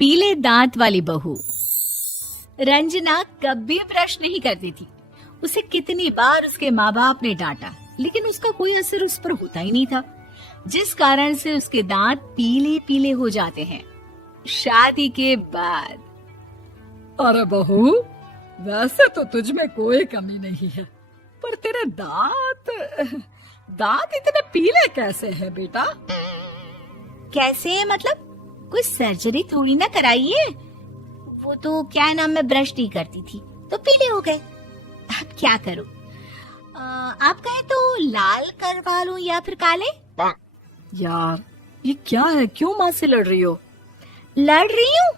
पीले दांत वाली बहू। रंजना कभी ब्रश नहीं करती थी। उसे कितनी बार उसके माँ बाप ने डांटा, लेकिन उसका कोई असर उस पर होता ही नहीं था, जिस कारण से उसके दांत पीले पीले हो जाते हैं। शादी के बाद। अरे बहू, वैसे तो तुझ में कोई कमी नहीं है, पर तेरे दांत इतने पीले कैसे हैं बेटा? कैसे मतलब? कोई सर्जरी थोड़ी ना कराइए। वो तो क्या नाम, मैं ब्रश नहीं करती थी तो पीले हो गए। अब क्या करूं? आप कहें तो लाल करवा लूं या फिर काले? यार ये क्या है, क्यों माँ से लड़ रही हो? लड़ रही हूँ?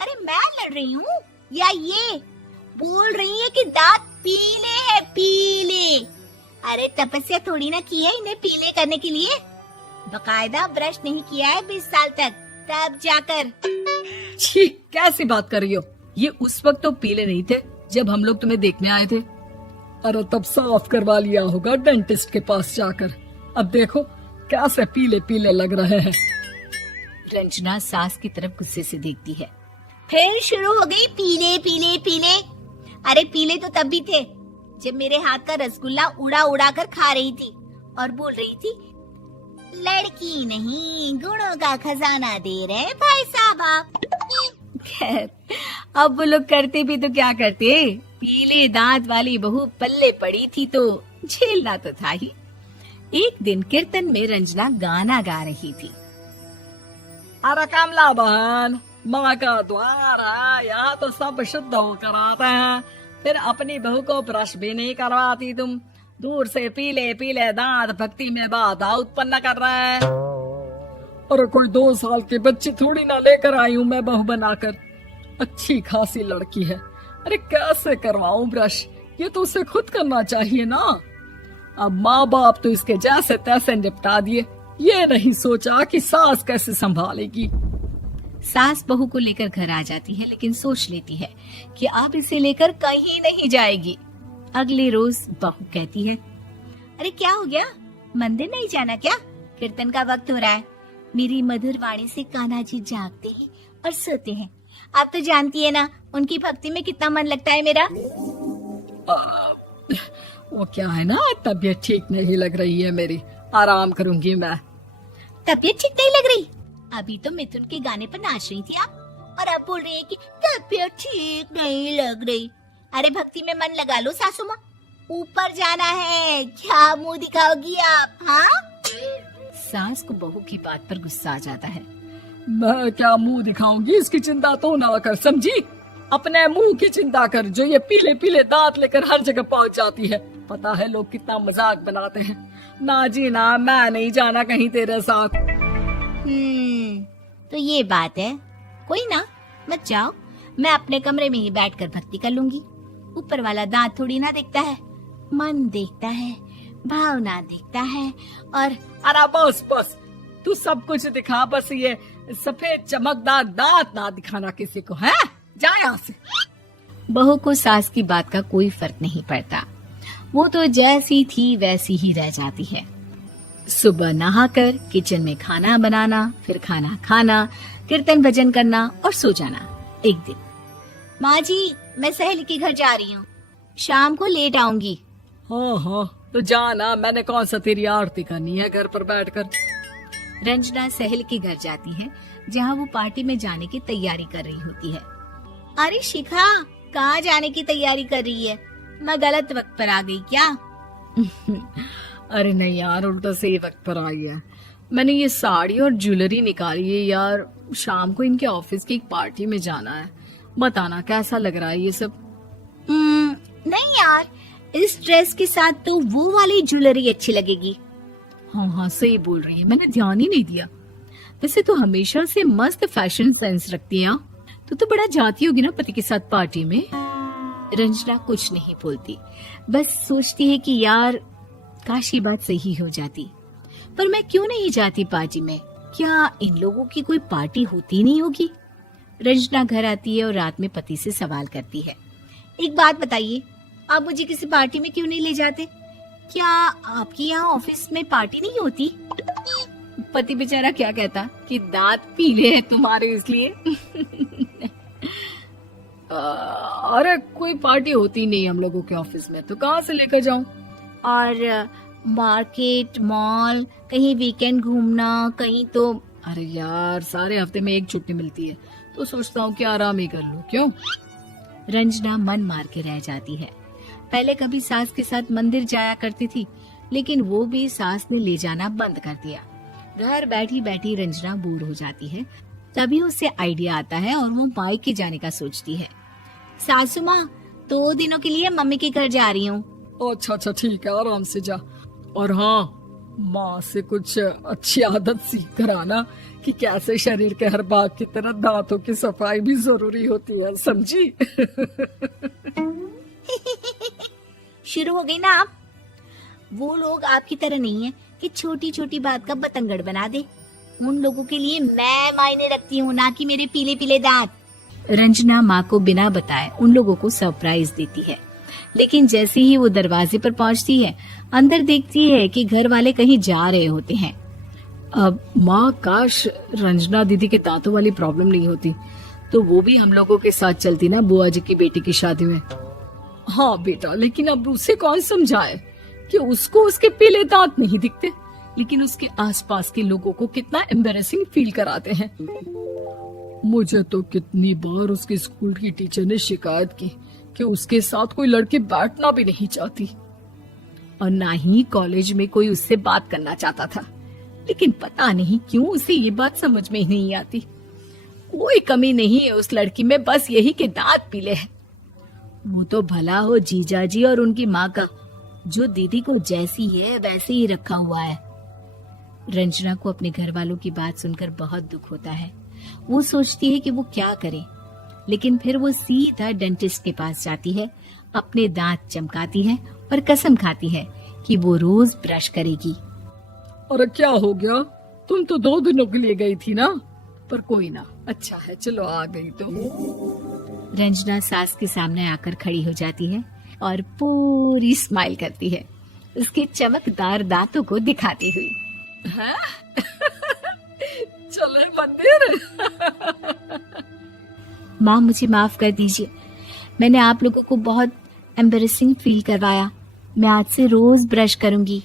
अरे मैं लड़ रही हूँ या ये बोल रही है कि दांत पीले हैं, पीले। अरे तपस्या थोड़ी ना की है इन्हें पीले करने के लिए। बकायदा ब्रश नहीं किया है 20 साल तक, तब जाकर। छी, कैसी बात कर रही हो? ये उस वक्त तो पीले नहीं थे जब हम लोग तुम्हें देखने आए थे। अरे तब साफ करवा लिया होगा डेंटिस्ट के पास जाकर। अब देखो कैसे पीले पीले लग रहे हैं। रंजना सास की तरफ गुस्से से देखती है। फिर शुरू हो गई पीले पीले पीले। अरे पीले तो तब भी थे जब मेरे हाथ का रसगुल्ला उड़ा उड़ा कर खा रही थी और बोल रही थी, लड़की नहीं गुणों का खजाना दे रहे भाई साहब आप। खैर, अब वो लोग करते भी तो क्या करते, पीले दांत वाली बहू पल्ले पड़ी थी तो झेलना तो था ही। एक दिन कीर्तन में रंजना गाना गा रही थी। अरे कमला बहन, माँ का द्वार है, यहाँ तो सब शुद्ध होकर आते हैं, फिर अपनी बहू को ब्रश भी नहीं करवाती तुम। दूर से पीले पीले दांत भक्ति में बाधा उत्पन्न कर रहे हैं। अरे कोई 2 साल के बच्चे थोड़ी ना लेकर आई हूँ मैं बहू बनाकर। अच्छी खासी लड़की है, अरे कैसे करवाऊं ब्रश? ये तो उसे खुद करना चाहिए ना। अब माँ बाप तो इसके जैसे तैसे निपटा दिए, ये नहीं सोचा कि सास कैसे संभालेगी। सास बहू को लेकर घर आ जाती है, लेकिन सोच लेती है कि अब इसे लेकर कहीं नहीं जाएगी। अगले रोज बहू कहती है, अरे क्या हो गया, मंदिर नहीं जाना क्या? कीर्तन का वक्त हो रहा है। मेरी मधुर वाणी से कान्हा जी जागते हैं और सोते हैं। आप तो जानती है ना उनकी भक्ति में कितना मन लगता है मेरा। वो क्या है ना, तबीयत ठीक नहीं लग रही है मेरी, आराम करूंगी मैं। तबीयत ठीक नहीं लग रही? अभी तो मिथुन के गाने पर नाच रही थी आप, और अब बोल रही है कि तबीयत ठीक नहीं लग रही। अरे भक्ति में मन लगा लो सासू माँ, ऊपर जाना है, क्या मुंह दिखाओगी आप? हाँ? सास को बहू की बात पर गुस्सा आ जाता है। मैं क्या मुंह दिखाऊंगी, इसकी चिंता तो ना कर, समझी? अपने मुंह की चिंता कर, जो ये पीले पीले दांत लेकर हर जगह पहुंच जाती है। पता है लोग कितना मजाक बनाते हैं। ना जी ना, मैं नहीं जाना कहीं तेरे साथ। तो ये बात है। कोई ना, मत जाओ, मैं अपने कमरे में ही बैठकर भक्ति कर लूंगी। ऊपर वाला दांत थोड़ी ना देखता है, मन देखता है, भावना देखता है। और अरे बस बस, तू सब कुछ दिखा, बस ये सफेद चमकदार दांत ना दिखाना किसी को, है? जा यहाँ से। बहू को सास की बात का कोई फर्क नहीं पड़ता, वो तो जैसी थी वैसी ही रह जाती है। सुबह नहाकर किचन में खाना बनाना, फिर खाना खाना, कीर्तन भजन करना और सो जाना। एक दिन, माँ जी मैं सहेली के घर जा रही हूँ, शाम को लेट आऊंगी। हाँ हाँ तो जाना, मैंने कौन सा तेरी आरती करनी है घर पर बैठकर। रंजना सहेली के घर जाती है, जहाँ वो पार्टी में जाने की तैयारी कर रही होती है। अरे शिखा, कहाँ जाने की तैयारी कर रही है? मैं गलत वक्त पर आ गई क्या? अरे नहीं यार, उल्टा सही वक्त पर आ गया। मैंने ये साड़ी और ज्वेलरी निकाली है यार, शाम को इनके ऑफिस की एक पार्टी में जाना है। बताना कैसा लग रहा है ये सब? नहीं यार, इस ड्रेस के साथ तो वो वाली ज्वेलरी अच्छी लगेगी। हाँ हाँ सही बोल रही है, मैंने ध्यान ही नहीं दिया। वैसे तो हमेशा से मस्त फैशन सेंस रखती है। तो बड़ा जाती होगी ना पति के साथ पार्टी में। रंजना कुछ नहीं बोलती, बस सोचती है कि यार काश ये बात सही हो जाती, पर मैं क्यों नहीं जाती पार्टी में? क्या इन लोगों की कोई पार्टी होती नहीं होगी? रंजना घर आती है और रात में पति से सवाल करती है, एक बात बताइए, आप मुझे किसी पार्टी में क्यों नहीं ले जाते? क्या आपके यहाँ ऑफिस में पार्टी नहीं होती? पति बेचारा क्या कहता कि दांत पीले हैं तुम्हारे इसलिए। अरे कोई पार्टी होती नहीं हम लोगों के ऑफिस में, तो कहाँ से लेकर जाऊं? और मार्केट, मॉल, कहीं वीकेंड घूमना, कहीं तो। अरे यार सारे हफ्ते में एक छुट्टी मिलती है, तो सोचता हूँ कि आराम ही कर लूं। क्यों? रंजना मन मार के रह जाती है। पहले कभी सास के साथ मंदिर जाया करती थी, लेकिन वो भी सास ने ले जाना बंद कर दिया। घर बैठी बैठी रंजना बोर हो जाती है। तभी उसे आइडिया आता है और वो मायके जाने का सोचती है। सासू माँ, 2 दिनों के लिए मम्मी के घर जा रही हूँ। अच्छा ठीक है, आराम से जा। और हाँ, माँ से कुछ अच्छी आदत सीख कर आना कि कैसे शरीर के हर भाग की तरह दांतों की सफाई भी जरूरी होती है, समझी? शुरू हो गई ना आप? वो लोग आपकी तरह नहीं है कि छोटी छोटी बात का बतंगड़ बना दे। उन लोगों के लिए मैं मायने रखती हूँ, ना कि मेरे पीले पीले दांत। रंजना माँ को बिना बताए उन लोगों को सरप्राइज देती है, लेकिन जैसे ही वो दरवाजे पर पहुंचती है, अंदर देखती है कि घर वाले कहीं जा रहे होते हैं। अब माँ, काश रंजना दीदी के दांतों वाली प्रॉब्लम नहीं होती, तो वो भी हम लोगों के साथ चलती ना बुआ जी की बेटी की शादी में। हाँ बेटा, लेकिन अब उसे कौन समझाए कि उसको उसके पीले दांत नहीं दिखते, लेकिन उसके आसपास के लोगों को कितना एम्बैरेसिंग फील कराते हैं। मुझे तो कितनी बार उसके स्कूल की टीचर ने शिकायत की कि उसके साथ कोई लड़की बैठना भी नहीं चाहती, और ना ही कॉलेज में कोई उससे बात करना चाहता था। लेकिन पता नहीं क्यों उसे ये बात समझ में ही नहीं आती। कोई कमी नहीं है उस लड़की में, बस यही कि दांत पीले हैं। वो तो भला हो जीजा जी और उनकी माँ का, जो दीदी को जैसी है वैसे ही रखा हुआ है। रंजना को अपने घर वालों की बात सुनकर बहुत दुख होता है। वो सोचती है कि वो क्या करे, लेकिन फिर वो सीधा डेंटिस्ट के पास जाती है, अपने दांत चमकाती है और कसम खाती है कि वो रोज ब्रश करेगी। अरे क्या हो गया? तुम तो 2 दिनों के लिए गई थी ना? पर कोई ना, अच्छा है, चलो आ गई तो। रंजना सास के सामने आकर खड़ी हो जाती है और पूरी स्माइल करती है, उसके चमकदार दांतों को दिखाती हुई। हैं? चले मंदिर? माँ, मुझे माफ कर दीजिए, मैंने आप लोगों को बहुत एम्बैरेसिंग फील करवाया। मैं आज से रोज ब्रश करूंगी।